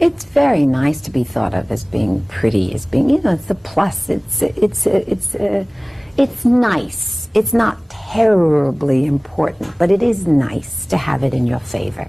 It's very nice to be thought of as being pretty, as being, it's a plus. It's nice. It's not terribly important, but it is nice to have it in your favor.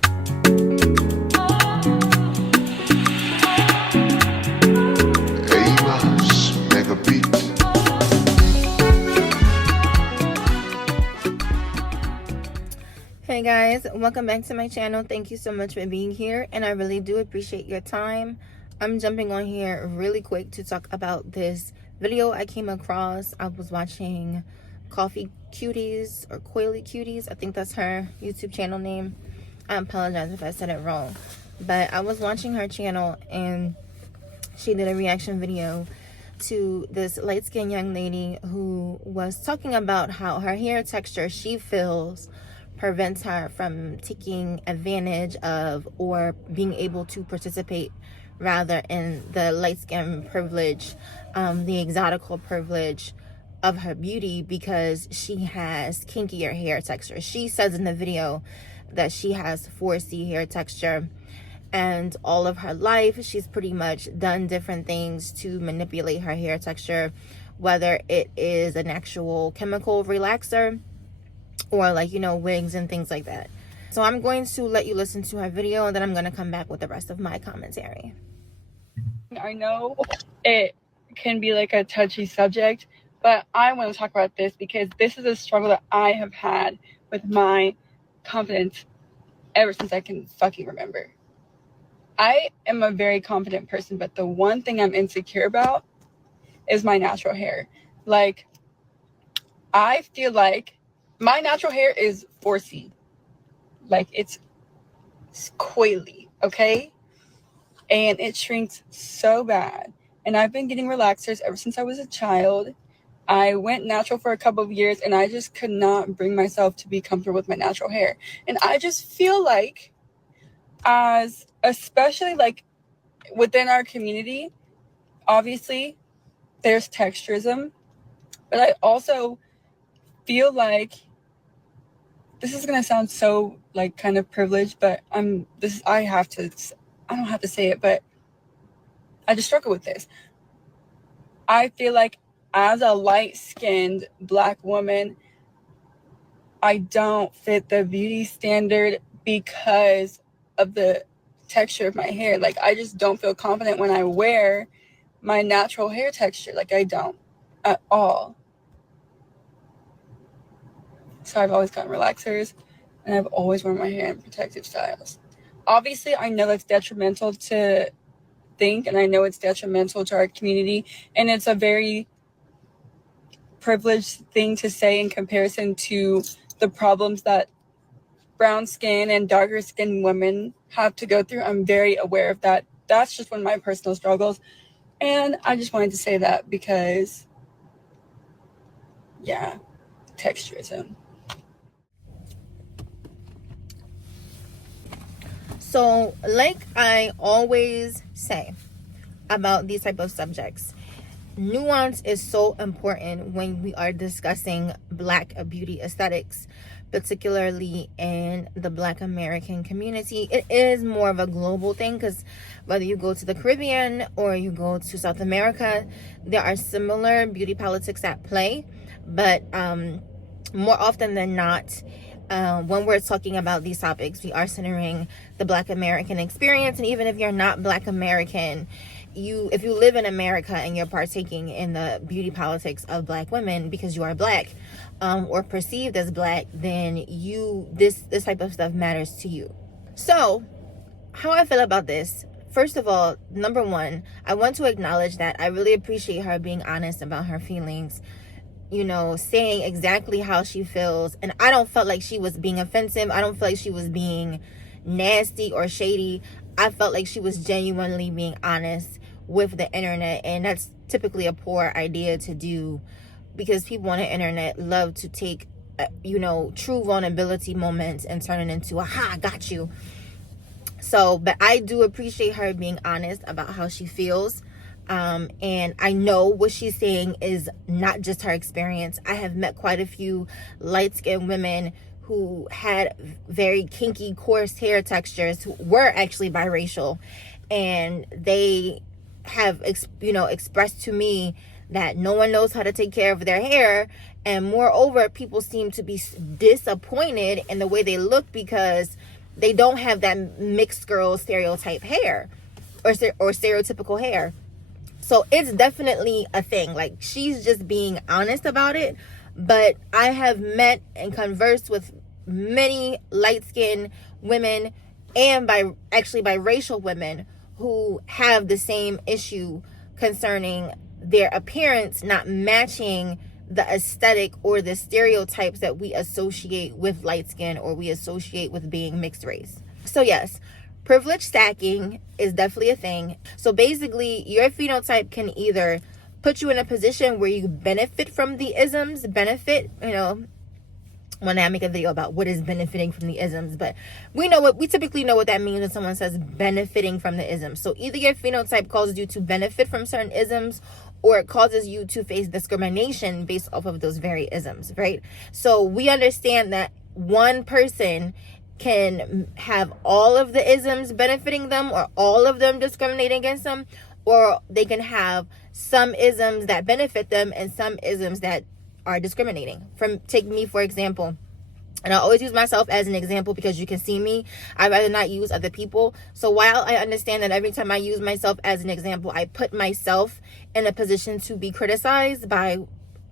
Hey guys, welcome back to my channel. Thank you so much for being here, and I really do appreciate your time. I'm jumping on here really quick to talk about this video I came across. I was watching Coffee Cuties or Coily Cuties. I think that's her YouTube channel name. I apologize if I said it wrong, but I was watching her channel and she did a reaction video to this light-skinned young lady who was talking about how her hair texture, she feels, prevents her from taking advantage of or being able to participate rather in the light skin privilege, the exotical privilege of her beauty, because she has kinkier hair texture. She says in the video that she has 4C hair texture, and all of her life she's pretty much done different things to manipulate her hair texture, whether it is an actual chemical relaxer or wigs and things like that. So I'm going to let you listen to her video, and then I'm going to come back with the rest of my commentary. I know it can be like a touchy subject, but I want to talk about this because this is a struggle that I have had with my confidence ever since I can fucking remember. I am a very confident person, but the one thing I'm insecure about is my natural hair. Like, I feel like my natural hair is 4C. Like, it's coily, okay? And it shrinks so bad. And I've been getting relaxers ever since I was a child. I went natural for a couple of years, and I just could not bring myself to be comfortable with my natural hair. And I just feel like, especially like within our community, obviously there's texturism, but I also feel like, this is gonna sound so like kind of privileged, but I don't have to say it, but I just struggle with this. I feel like as a light-skinned Black woman, I don't fit the beauty standard because of the texture of my hair. Like, I just don't feel confident when I wear my natural hair texture. Like, I don't at all. So I've always gotten relaxers, and I've always worn my hair in protective styles. Obviously, I know that's detrimental to think, and I know it's detrimental to our community, and it's a very privileged thing to say in comparison to the problems that brown skin and darker skinned women have to go through. I'm very aware of that. That's just one of my personal struggles, and I just wanted to say that because, yeah, texturism. So like I always say about these type of subjects, nuance is so important when we are discussing Black beauty aesthetics, particularly in the Black American community. It is more of a global thing, because whether you go to the Caribbean or you go to South America, there are similar beauty politics at play, but more often than not, when we're talking about these topics, we are centering the Black American experience. And even if you're not Black American, if you live in America and you're partaking in the beauty politics of Black women because you are Black, or perceived as Black, then this type of stuff matters to you. So how I feel about this: first of all, number one, I want to acknowledge that I really appreciate her being honest about her feelings, saying exactly how she feels. And I don't feel like she was being offensive. I don't feel like she was being nasty or shady. I felt like she was genuinely being honest with the internet, and that's typically a poor idea to do, because people on the internet love to take true vulnerability moments and turn it into I got you. So, but I do appreciate her being honest about how she feels. And I know what she's saying is not just her experience. I have met quite a few light-skinned women who had very kinky, coarse hair textures, who were actually biracial, and they have expressed to me that no one knows how to take care of their hair, and moreover, people seem to be disappointed in the way they look because they don't have that mixed girl stereotype hair or stereotypical hair. So it's definitely a thing. Like, she's just being honest about it. But I have met and conversed with many light-skinned women and biracial women who have the same issue concerning their appearance not matching the aesthetic or the stereotypes that we associate with light skin or we associate with being mixed race. So yes, privilege stacking is definitely a thing. So basically, your phenotype can either put you in a position where you benefit from the isms, when I make a video about what is benefiting from the isms, but we typically know what that means when someone says benefiting from the isms. So either your phenotype causes you to benefit from certain isms, or it causes you to face discrimination based off of those very isms, right? So we understand that one person can have all of the isms benefiting them or all of them discriminating against them, or they can have some isms that benefit them and some isms that are discriminating. Take me for example, and I always use myself as an example because you can see me. I'd rather not use other people. So while I understand that every time I use myself as an example, I put myself in a position to be criticized by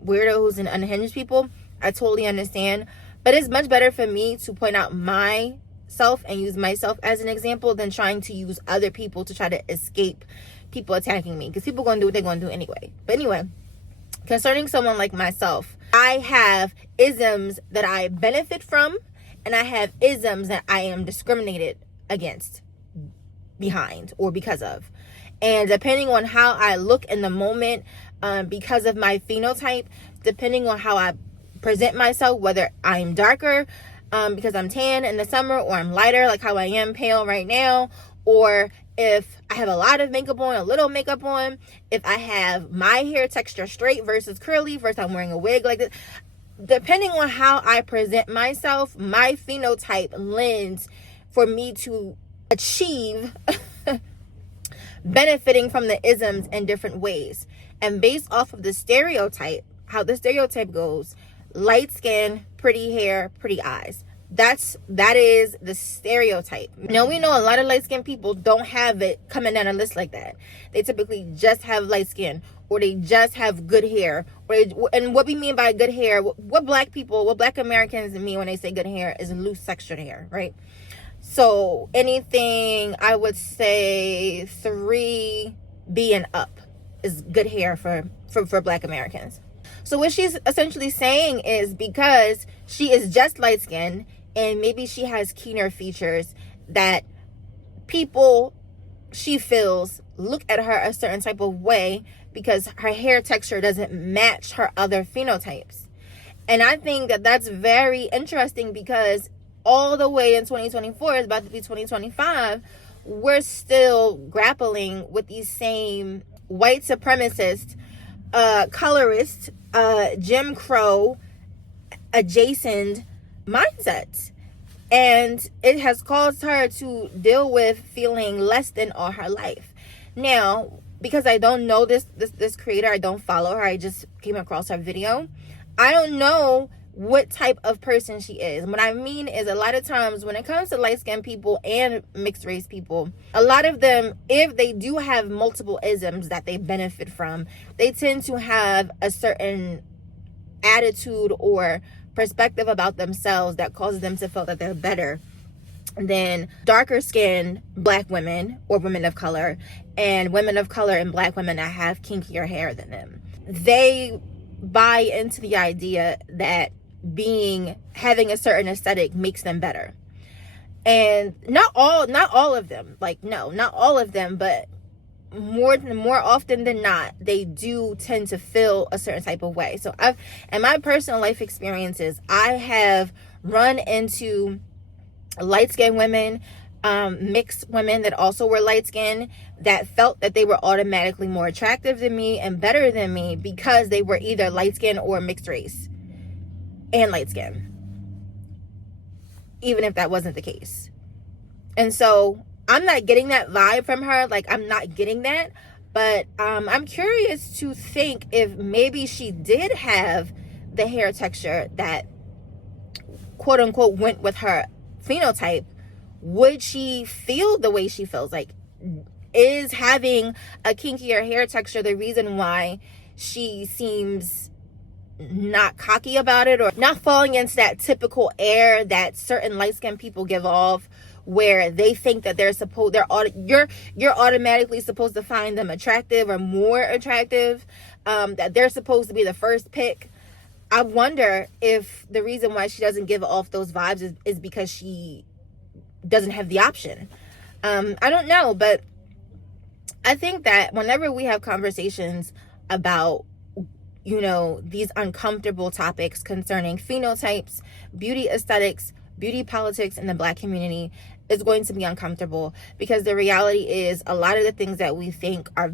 weirdos and unhinged people, I totally understand. But it's much better for me to point out myself and use myself as an example than trying to use other people to try to escape people attacking me, because people going to do what they're going to do anyway. But anyway, concerning someone like myself, I have isms that I benefit from, and I have isms that I am discriminated against, behind, or because of. And depending on how I look in the moment, because of my phenotype, depending on how I present myself, whether I'm darker because I'm tan in the summer, or I'm lighter like how I am pale right now, or if I have a lot of makeup on, a little makeup on, if I have my hair texture straight versus curly versus I'm wearing a wig like this, depending on how I present myself, my phenotype lends for me to achieve benefiting from the isms in different ways. And based off of the stereotype, how the stereotype goes, light skin, pretty hair, pretty eyes. That is the stereotype. Now, we know a lot of light-skinned people don't have it coming down a list like that. They typically just have light skin, or they just have good hair. And what we mean by good hair, what black Americans mean when they say good hair is loose textured hair, right? So anything, I would say 3B and up is good hair for black Americans. So what she's essentially saying is, because she is just light skinned and maybe she has keener features, that people, she feels, look at her a certain type of way because her hair texture doesn't match her other phenotypes. And I think that that's very interesting, because all the way in 2024, it's about to be 2025, we're still grappling with these same white supremacist, colorist, Jim Crow adjacent mindsets, and it has caused her to deal with feeling less than all her life. Now, because I don't know this creator, I don't follow her, I just came across her video, I don't know what type of person she is. What I mean is, a lot of times when it comes to light-skinned people and mixed race people, a lot of them, if they do have multiple isms that they benefit from, they tend to have a certain attitude or perspective about themselves that causes them to feel that they're better than darker skinned black women or women of color, and women of color and black women that have kinkier hair than them. They buy into the idea that having a certain aesthetic makes them better. And not all of them, like, no, not all of them, but more often than not, they do tend to feel a certain type of way. So in my personal life experiences, I have run into light-skinned women, mixed women that also were light-skinned, that felt that they were automatically more attractive than me and better than me because they were either light-skinned or mixed race and light-skinned, even if that wasn't the case. And so I'm not getting that vibe from her. Like, I'm not getting that. But I'm curious to think if maybe she did have the hair texture that quote unquote went with her phenotype. Would she feel the way she feels? Like, is having a kinkier hair texture the reason why she seems not cocky about it, or not falling into that typical air that certain light-skinned people give off, where they think that you're automatically supposed to find them attractive or more attractive, that they're supposed to be the first pick? I wonder if the reason why she doesn't give off those vibes is because she doesn't have the option. I don't know, but I think that whenever we have conversations about, you know, these uncomfortable topics concerning phenotypes, beauty aesthetics, beauty politics in the Black community, is going to be uncomfortable, because the reality is a lot of the things that we think are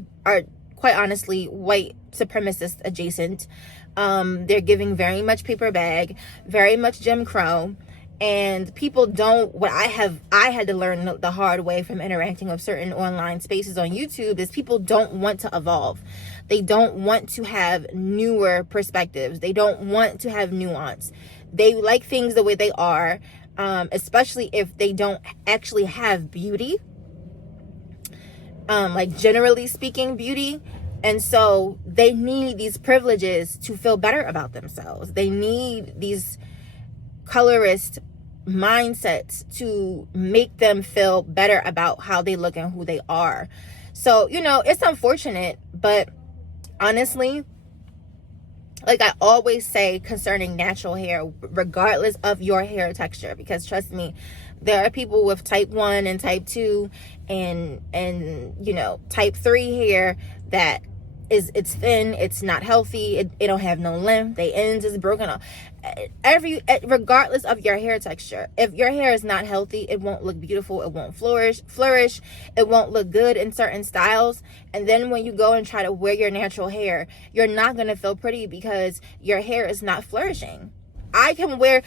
quite honestly white supremacist adjacent. They're giving very much paper bag, very much Jim Crow. And people don't, what I had to learn the hard way from interacting with certain online spaces on YouTube, is people don't want to evolve. They don't want to have newer perspectives. They don't want to have nuance. They like things the way they are, especially if they don't actually have beauty, like generally speaking beauty. And so they need these privileges to feel better about themselves. They need these colorist mindsets to make them feel better about how they look and who they are. So, you know, it's unfortunate, but honestly, like I always say concerning natural hair, regardless of your hair texture, because trust me, there are people with type 1 and type 2 and you know, type 3 hair that it's thin, it's not healthy, it don't have no length, the ends is broken off. Regardless of your hair texture, if your hair is not healthy, it won't look beautiful, it won't flourish, it won't look good in certain styles. And then when you go and try to wear your natural hair, you're not going to feel pretty because your hair is not flourishing. I can wear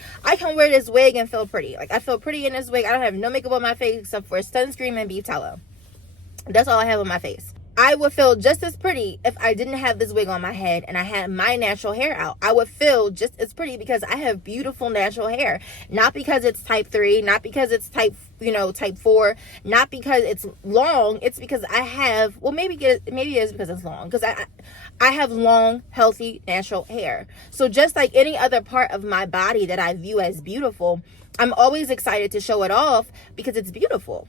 this wig and feel pretty. Like, I feel pretty in this wig. I don't have no makeup on my face except for sunscreen and beef tallow. That's all I have on my face. I would feel just as pretty if I didn't have this wig on my head and I had my natural hair out. I would feel just as pretty because I have beautiful natural hair. Not because it's type 3, not because it's type 4, not because it's long. It's because I have, well, maybe it is because it's long, because I have long, healthy, natural hair. So just like any other part of my body that I view as beautiful, I'm always excited to show it off because it's beautiful.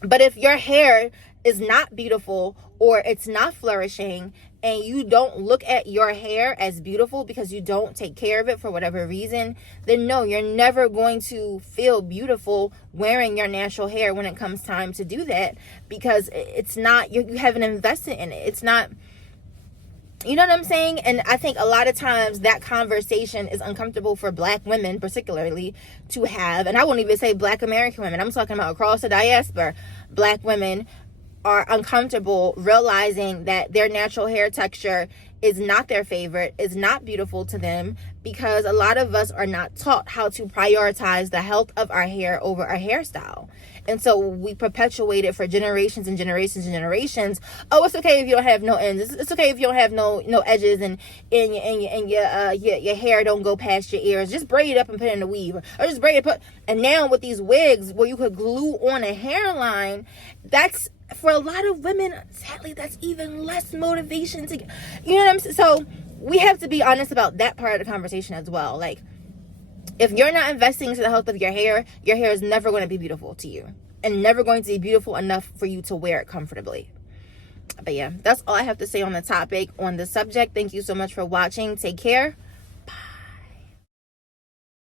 But if your hair is not beautiful or it's not flourishing and you don't look at your hair as beautiful because you don't take care of it for whatever reason, then no, you're never going to feel beautiful wearing your natural hair when it comes time to do that, because it's not, you haven't invested in it. It's not, you know what I'm saying? And I think a lot of times that conversation is uncomfortable for Black women particularly to have. And I won't even say Black American women. I'm talking about across the diaspora. Black women are uncomfortable realizing that their natural hair texture is not their favorite, is not beautiful to them, because a lot of us are not taught how to prioritize the health of our hair over our hairstyle. And so we perpetuate it for generations and generations and generations. Oh, it's okay if you don't have no ends. It's okay if you don't have no edges and your hair don't go past your ears. Just braid it up and put it in a weave, or just braid it. And now with these wigs where you could glue on a hairline, that's, for a lot of women, sadly, that's even less motivation to, you know what I'm saying? So we have to be honest about that part of the conversation as well. Like, if you're not investing into the health of your hair is never going to be beautiful to you, and never going to be beautiful enough for you to wear it comfortably. But yeah, that's all I have to say on the topic, on the subject. Thank you so much for watching. Take care.